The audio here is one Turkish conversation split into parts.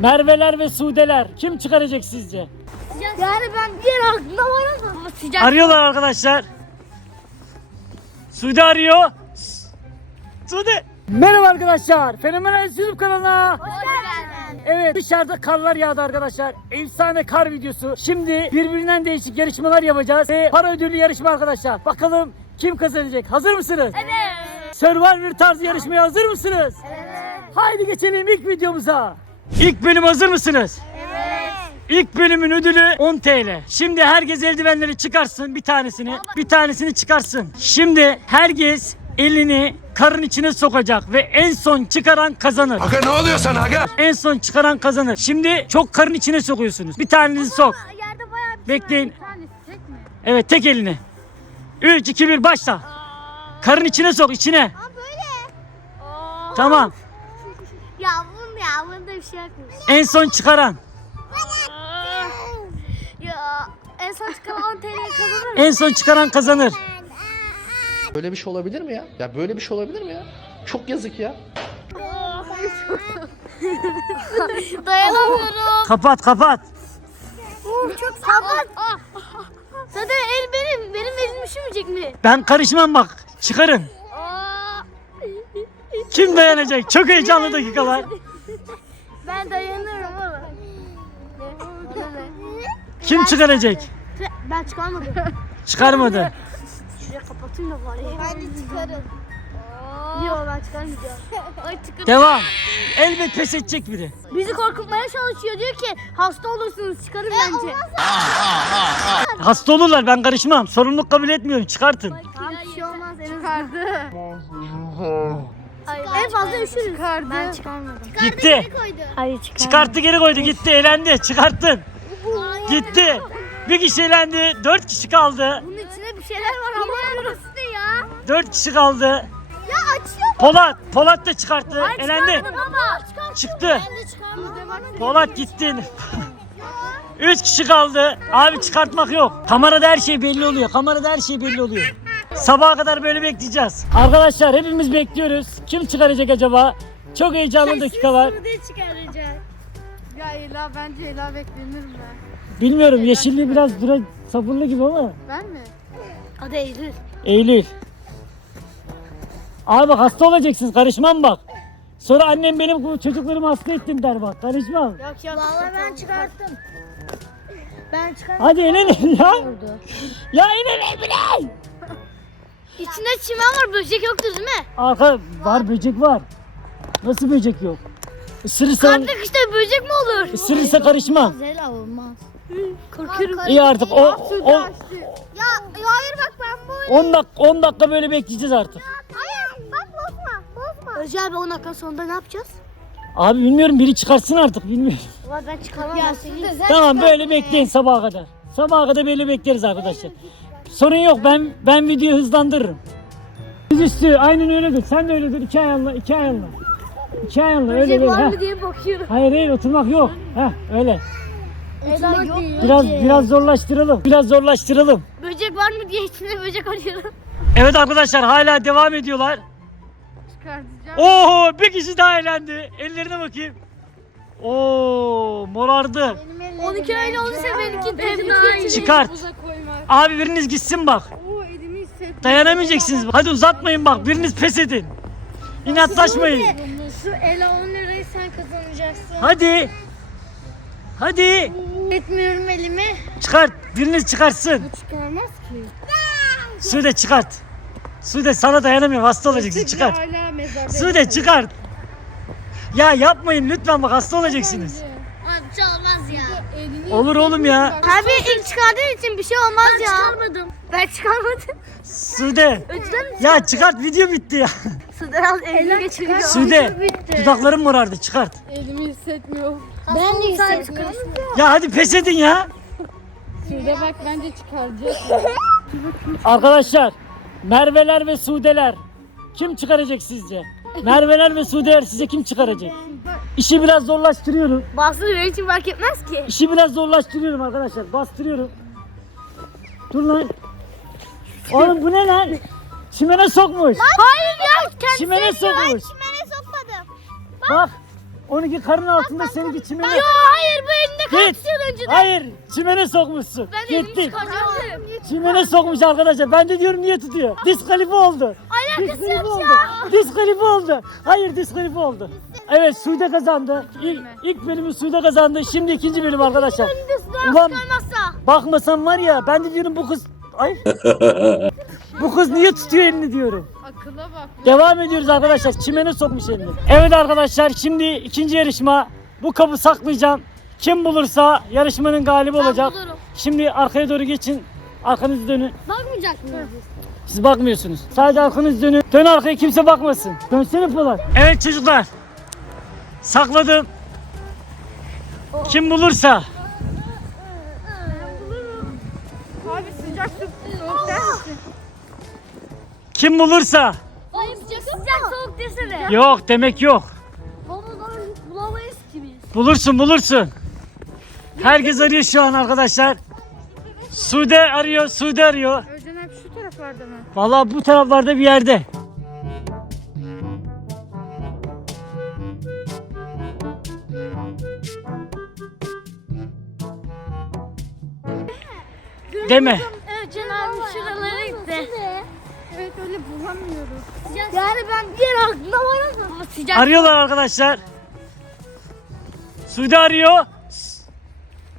Merveler ve Sudeler kim çıkaracak sizce? Yani ben diğer aklımda var ama sıcak. Arıyorlar arkadaşlar. Sude arıyor. Sude. Merhaba arkadaşlar. Fenomenal YouTube kanalına. Evet dışarıda karlar yağdı arkadaşlar. Efsane kar videosu. Şimdi birbirinden değişik yarışmalar yapacağız. Ve para ödüllü yarışma arkadaşlar. Bakalım kim kazanacak? Hazır mısınız? Evet. Survivor tarzı yarışmaya hazır mısınız? Evet. Haydi geçelim ilk videomuza. İlk bölüm hazır mısınız? Evet. İlk bölümün ödülü 10 TL. Şimdi herkes eldivenleri çıkarsın bir tanesini. Bir tanesini çıkarsın. Şimdi herkes elini karın içine sokacak ve en son çıkaran kazanır. Aga ne oluyor sana aga? En son çıkaran kazanır. Şimdi çok karın içine sokuyorsunuz. Bir tanenizi sok. Yerde bayağı bir Bekleyin. Bir tanesi tek mi? Evet tek elini. 3 2 1 başla. Karın içine sok içine. Aa böyle. Tamam. Ya bunun ya bunda bir şey yokmuş. En son çıkaran. Ya en son çıkan 10 TL kazanır mı? En son çıkaran kazanır. Böyle bir şey olabilir mi ya? Ya böyle bir şey olabilir mi ya? Çok yazık ya. Dayanamıyorum. Kapat kapat. Çok kapat. Zaten el benim. Benim elim üşümeyecek mi? Ben karışmam bak. Çıkarın. Kim dayanacak? Çok heyecanlı dakikalar. Ben dayanırım oğlum. Kim çıkaracak? Ben çıkarmadım. Çıkarmadı. Şuraya kapatayım da bari. Hadi çıkarın. Yok ben çıkarmayacağım. Ay. Devam. Elbet pes edecek biri. Bizi korkutmaya çalışıyor diyor ki hasta olursunuz çıkarın bence. Hasta olurlar ben karışmam. Sorumluluk kabul etmiyorum. Çıkartın. Tamam bir şey olmaz en Çıkardı. En fazla üşürüz. Çıkardı. Ben çıkarmadım. Gitti. Hayır çıkarmadım. Çıkarttı geri koydu. Gitti. Eğlendi. Çıkarttın. Gitti. Bir kişi elendi. Dört kişi kaldı. Bunun içinde bir şeyler var ama burası ne ya? Dört kişi kaldı. Ya açıyor. Polat. Polat da çıkarttı. Elendi. Çıkarmadım ama. Çıktı. Polat gittin. Üç kişi kaldı. Abi çıkartmak yok. Kamerada her şey belli oluyor. Kamerada her şey belli oluyor. Sabaha kadar böyle bekleyeceğiz. Arkadaşlar hepimiz bekliyoruz. Kim çıkaracak acaba? Çok heyecanlı dakikalar. Ne çıkaracak? Ya Ela bence Ela beklenir mi? Bilmiyorum yeşilliği biraz biraz sabırlı gibi ama. Ben mi? Hadi Eylül. Eylül. Abi bak hasta olacaksınız karışmam bak. Sonra annem benim bu çocuklarımı hasta ettin der bak karışmam. Yok yok. Vallahi ben çıkarttım. Ben çıkarttım. Hadi inelim ya. Ya inelim inelim. İçinde çimen var böcek yoktur değil mi? Arka var böcek var. Nasıl böcek yok? Isırırsan, Kartlık işte böcek mi olur? ısırırsa karışmam. Zela olmaz. Korkuyorum. İyi artık o, o Ya hayır bak ben bu. 10 dakika 10 dakika böyle bekleyeceğiz artık. Hayır bak bozma bozma. Özce abi 10 dakika sonunda ne yapacağız? Abi bilmiyorum biri çıkarsın artık bilmiyorum. Valla ben çıkamam. Ya Tamam böyle bekleyin sabaha kadar. Sabaha kadar böyle bekleriz arkadaşlar. Sorun yok ben ben videoyu hızlandırırım. Yüzüstü aynen öyledir. Sen de öyledir. İki ayağınla iki ayağınla. İki ayağınla öyle Böcek böyle. var heh. mı diye bakıyorum. Hayır hayır oturmak yok. Heh öyle. Ela yok. Biraz biraz zorlaştıralım. Biraz zorlaştıralım. Böcek var mı diye içinde böcek arıyorum. Evet arkadaşlar hala devam ediyorlar. Çıkartacağım. Oho bir kişi daha eğlendi. Ellerine bakayım. Oo morardı. 12 öyle olursa benimki tebrik Çıkart. Abi biriniz gitsin bak. Oo elimi hissettim. Dayanamayacaksınız. Hadi uzatmayın bak. Biriniz pes edin. İnatlaşmayın. Şu Ela 10 lirayı sen kazanacaksın. Hadi. Hadi. Etmiyorum elimi. Çıkart. Biriniz çıkartsın. Çıkarmaz ki. Sude çıkart. Sude sana dayanamıyorum. Hasta olacaksın. Çıkart. Hala mezarda. Sude çıkart. Ya yapmayın lütfen bak hasta olacaksınız. Abi bir şey olmaz ya. Elini Olur oğlum ya. Abi ilk çıkardığın için bir şey olmaz ya. Ben çıkarmadım. Ben çıkarmadım. Sude. Ya çıkart video bitti ya. Sudan al elini geçiriyor. Sude. Dudaklarım morardı çıkart. elimi hissetmiyorum. Ben de hissediyorum. Ya hadi pes edin ya. Şurada bak bence çıkaracak. Arkadaşlar Merveler ve Sudeler kim çıkaracak sizce? Merveler ve Sudeler size kim çıkaracak? İşi biraz zorlaştırıyorum. Bastır benim için fark etmez ki. İşi biraz zorlaştırıyorum arkadaşlar. Bastırıyorum. Dur lan. Oğlum bu ne lan? Çimene sokmuş. Hayır ya kendisi Çimene sokmuş. çimene sokmadım. Bak. Onunki karın altında seninki çimene. Yo hayır bu elinde Git. önceden. Hayır çimene sokmuşsun. Ben elimi çıkaracağım. Çimene sokmuş arkadaşlar. Ben de diyorum niye tutuyor? Diskalifi oldu. Yok oldu. Diskalifi oldu. Hayır diskalifi oldu. Evet Sude kazandı. İlk, ilk bölümü Sude kazandı. Şimdi ikinci bölüm arkadaşlar. Ulan bakmasam var ya ben de diyorum bu kız... Ay. bu kız niye tutuyor elini diyorum. Akıla bak. Devam ediyoruz arkadaşlar. Çimene sokmuş elini. Evet arkadaşlar şimdi ikinci yarışma. Bu kabı saklayacağım. Kim bulursa yarışmanın galibi olacak. bulurum. Şimdi arkaya doğru geçin. Arkanızı dönün. Bakmayacak mıyız? Siz bakmıyorsunuz. Sadece arkanızı dönün. Dön arkaya kimse bakmasın. Dönsene Polat. Evet çocuklar. Sakladım. Kim bulursa. Abi sıcak su soğuk der misin? Kim bulursa. Hayır sıcak sıcak soğuk desene. Yok demek yok. Bulamayız ki biz. Bulursun bulursun. Herkes arıyor şu an arkadaşlar. Sude arıyor, Sude arıyor. Özcan hep şu taraflarda mı? Vallahi bu taraflarda bir yerde. Deme. Can abi şuralara gitti. Evet öyle bulamıyoruz. Yani ben diğer aklımda var ama sıcak. Arıyorlar arkadaşlar. Sude arıyor.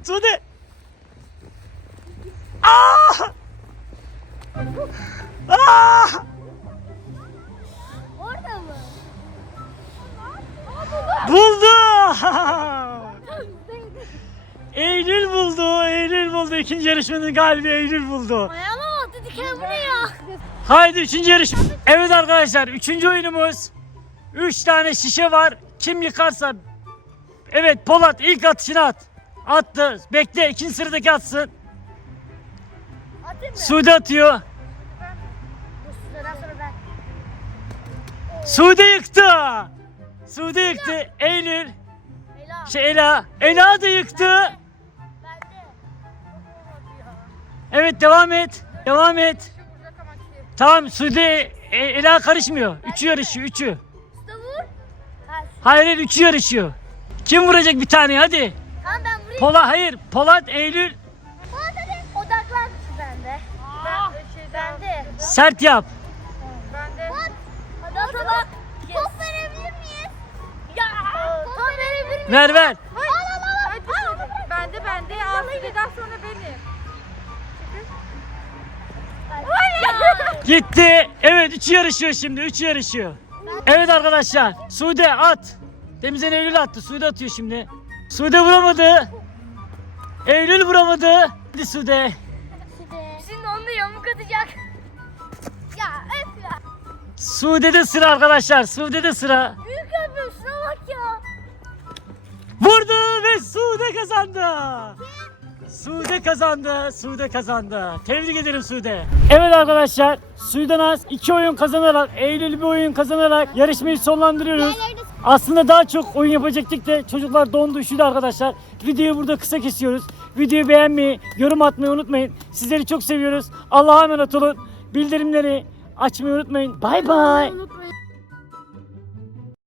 Sude. Aa! Aa! Orada mı? Buldu. Eylül buldu. Eylül buldu. İkinci yarışmanın galibi Eylül buldu. Ayağıma battı diken bu ne ya? Haydi üçüncü yarışma. Evet arkadaşlar üçüncü oyunumuz. Üç tane şişe var. Kim yıkarsa. Evet Polat ilk atışını at. Attı. Bekle ikinci sıradaki atsın. Atayım mı? Sude atıyor. Dur sıradan sonra ben. Sude yıktı. Sude yıktı. Eylül. Ela. Şey Ela. Ela da yıktı. Ben de. Evet devam et. Devam et. Tamam Sude e, Ela karışmıyor. Üçü yarışıyor. Üçü. Ha, Hayır hayır üçü yarışıyor. Kim vuracak bir tane hadi. Tamam ben vurayım. Polat hayır. Polat Eylül Polat hadi. Odaklan. Bende. Ben, bende. sert yap. Al. Bende bende. Aslı'dan sonra benim. Gitti. Evet üçü yarışıyor şimdi. Üçü yarışıyor. Evet arkadaşlar. Sude at. Temizden Eylül attı. Sude atıyor şimdi. Sude vuramadı. Eylül vuramadı. Hadi Sude. Şimdi onu yamuk atacak. Ya öf ya. Sude'de sıra arkadaşlar. Sude'de sıra. Sude kazandı. Sude kazandı. Sude kazandı. Tebrik ederim Sude. Evet arkadaşlar. Sude Naz iki oyun kazanarak, Eylül bir oyun kazanarak yarışmayı sonlandırıyoruz. Aslında daha çok oyun yapacaktık da çocuklar dondu üşüdü arkadaşlar. Videoyu burada kısa kesiyoruz. Videoyu beğenmeyi, yorum atmayı unutmayın. Sizleri çok seviyoruz. Allah'a emanet olun. Bildirimleri açmayı unutmayın. Bay bay.